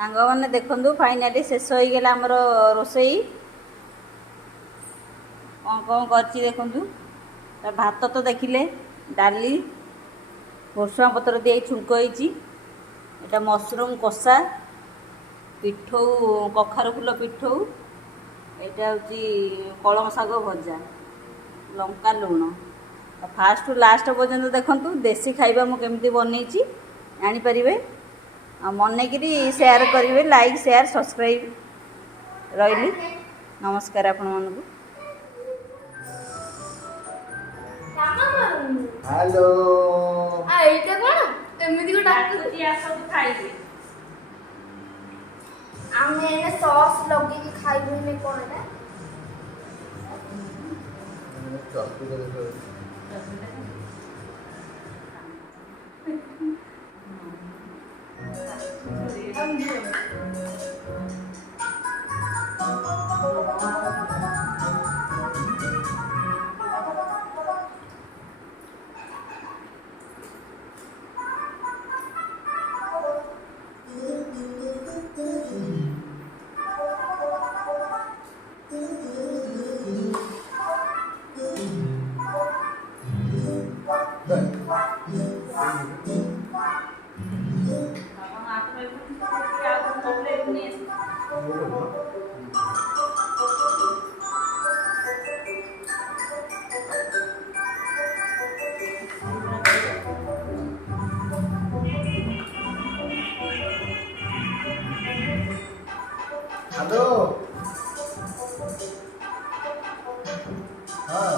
सांग मैंने देखु फाइनाली शेष हो गला आमर रोसई कौन कौन कर देखु भात तो देखिले डाली भुसुआ पत्र दी छुंक होता मशरूम कषा पिठौ कखार फुल पिठौ यहाँ हूँ कलम शाग भजा लंका लुण फास्ट टू लास्ट पर्यंत देखूँ देसी खाଇବା ମୁଁ କେମିତି ବନେଇଛି ଜାଣିପାରିବେ ଆଉ ମନେକିରି ସେୟାର କରିବେ ଲାଇକ୍ ସେୟାର ସବସ୍କ୍ରାଇବ୍ ରହିଲି ନମସ୍କାର ଆପଣମାନଙ୍କୁ। हेलो ଏଇଟା କଣ ଏମିତି ଗୋଟେ ଡାକୁଛି ଆସନ୍ତୁ ଖାଇବେ। ଆମେ ଏଇନେ ସସ୍ ଲଗେଇକି ଖାଇବୁ ଏଇନେ କଣ ଏଟା हेलो हाँ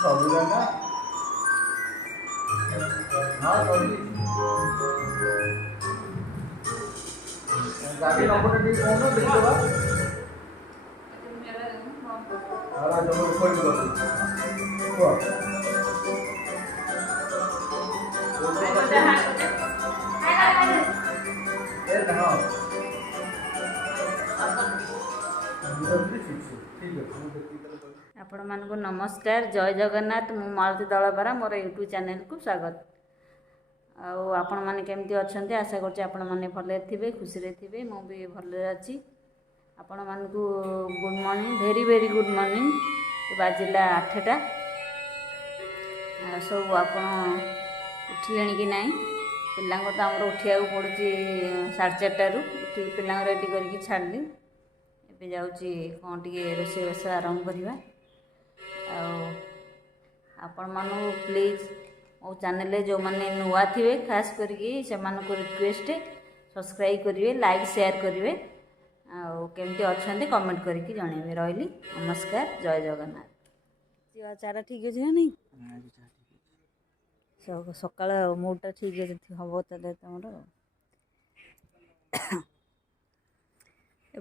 सबूरा ना हाँ सब्जी गाड़ी नंबर ठीक कौन देखो बा और आज हम ऊपर भी करते हुआ ए हाँ आपण मानक नमस्कार जय जगन्नाथ मु मालती दलपरा मोर यूट्यूब चैनल को स्वागत। आपण माने केमती अच्छे आशा करछे आपण माने भले थिबे खुशी रे थिबे मु भी भले अछि। आपण मानक good morning very very good morning बाजिला 8टा सब आपण उठिले कि नहीं पिला तो आमर उठिया पड़ी 4:30 उठी पिला रेडी करके छाड़ी ए जाऊँगी कौन टे रोषेईबास आरंभ करवा। आपण मानू प्लीज मो चैनल जो मैंने नुआ थे खास करके रिक्वेस्ट सब्सक्राइब करेंगे लाइक शेयर करेंगे आमती अच्छा कमेंट करके जनइबे रही नमस्कार जय जगन्नाथ। चारा ठीक अच्छे ना नहीं सकाल मुडटा ठीक हम तुम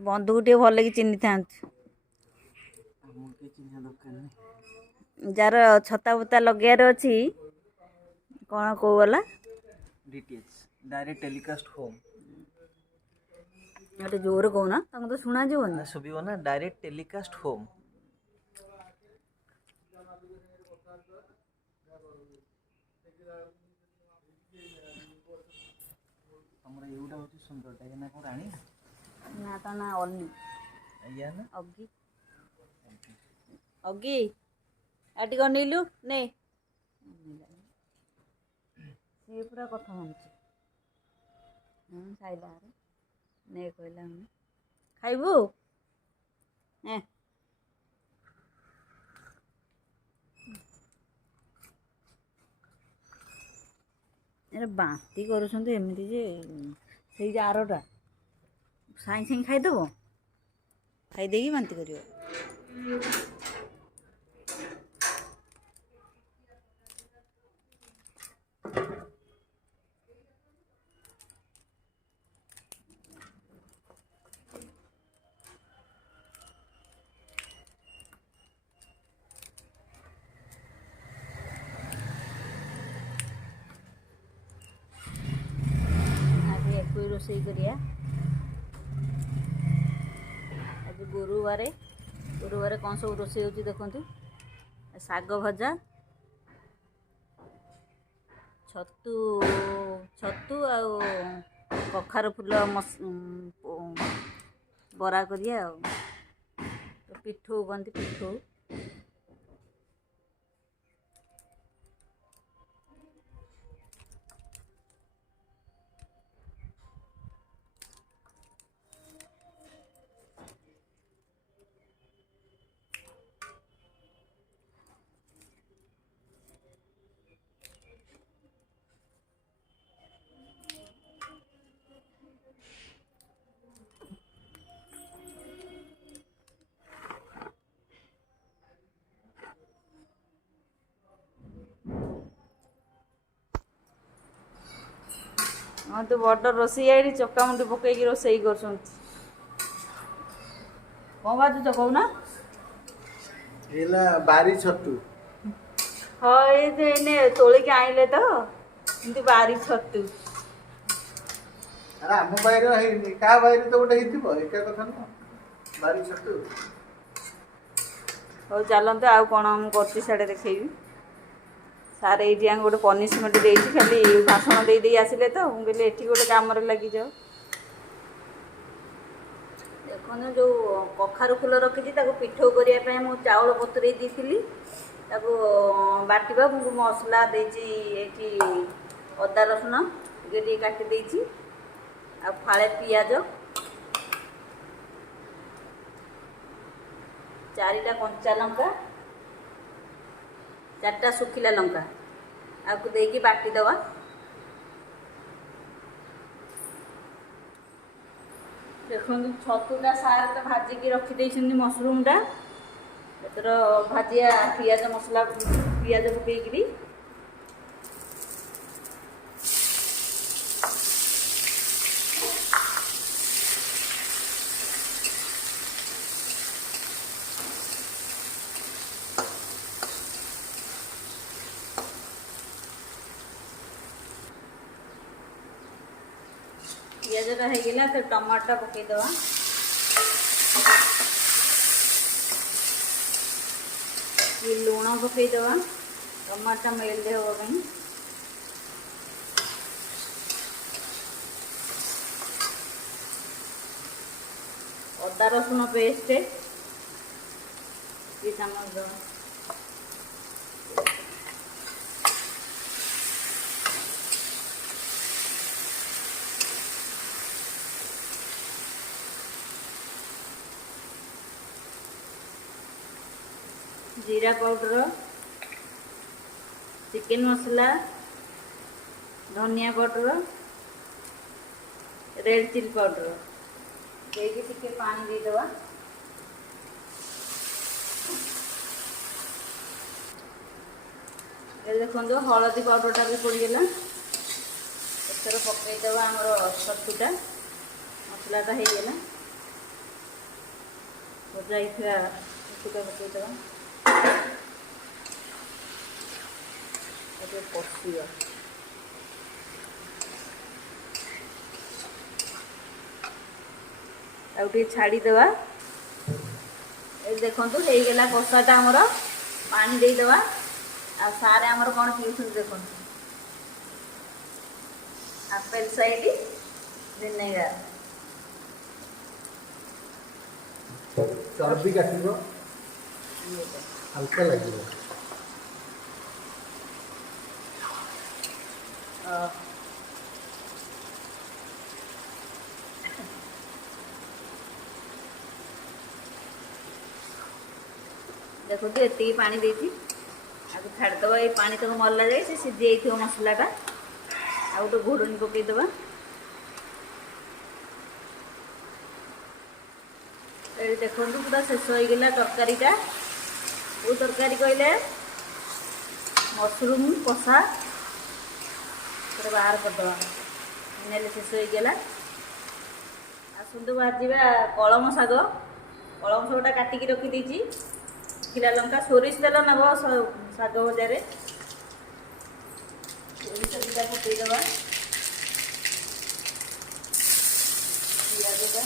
बंधु को भल कि चिन्ह था जार छता बुता लगार अच्छी कौन कौ गला डीटीएच डायरेक्ट टेलीकास्ट होम गोटे जोर कहना तो शुणा जीवन सुबह ना डायरेक्ट टेलीकास्ट होम तमरा एउडा होची सुंदरटा के ना को रानी ना तो ना ओली या ना अग्गी अग्गी आटी कर नीलू ने सी पूरा कथा मानछि साइला ने कहला खाइबू ए बांती करुँच एमती जे से आरटा साई साई खाईदेव खाईदे बांती कर रोषे करिया गुरुवार कौन सब रोषे होची देखंतु साग भजा छतु छतु आ कखार फुल बरा करिया पिठू बनती पिठू हाँ तो बड़ रोषे आई चकामुंडी पकईकि रोषे कर कौन बाजू चकौना एला बारी छतु हाँ ये तोलिक आइले तो एमती बारी छतु अरे आम बाहर है क्या बाहर तो गोटे एका कथा ना बारी छतु हौ चलते आउ कौन मुझे साड़े देखी सार ये गोटे पनिशमेंट देती खाली भाषण दे आसिले तो मुझे ये गोटे कम लगी जाओ देखो जो कखारु फूल रखी पिठो करने मु चाउल बतुरे दी बाटा मुझे मसला देती अदा रसुण टे काटी आ फाड़े पियाज 4टा कंचा लंका 4टा सुखिला लंका आपको देकी बाटी दवा देखो छतुटा सार तो भाजिकी रखी मसरूमटा एतर भाजिया पियाज मसला पियाज पकईकि पियाजटा होगला तो टमाटा पकईदवा ये लुण पकईदवा टमाटा मेल्टे हाँपाई अदा रसुण पेस्ट 2 चामच दवा जीरा पाउडर चिकन मसला धनिया पाउडर रेड चिली पाउडर देगी टिके पानी देदेवा देखो हलदी पाउडरटा भी पड़गला एथर पकईदेवा आमर छतुटा मसलाटा होगला भजा छतुटा पकईदेवा पशिवा छाड़ीदेवा देखो होगला कषाटा आमर पानी देदेवा आ सारे आमर कौन पीछे देखो आपेल साइड विनेगार चर्बी काटिबो हल्का लगे देखो तो ये पानी देती आगे छाड़देव ये पानी तक मरला जाए से सीझी जाइए मसलाटा आ गोटे घोड़नी पकईदेवा देखो पूरा शेष होगला तरकारीटा वो तरकारी कहले मशरूम कषा बाहर करदे ने शेष होगला आसतु भाजा कलम शागटा काटिकी रखी खिला लंका सोरिष तेल नब शाग भजार सोरिष दुटा पकईदेवा पियाजटा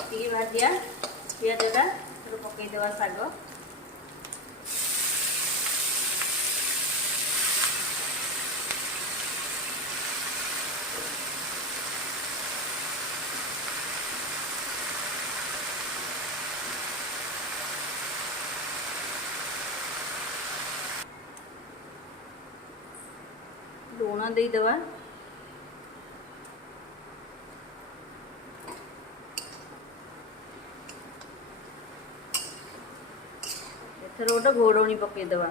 ଟିକେ ଭାଜିବା ପିଆଜଟା ପକେଇଦେବା ଶାଗ। ଲୁଣ ଦେଇଦେବା। ଏଥର ଗୋଟେ ଘୋଡ଼ଣୀ ପକେଇଦେବା।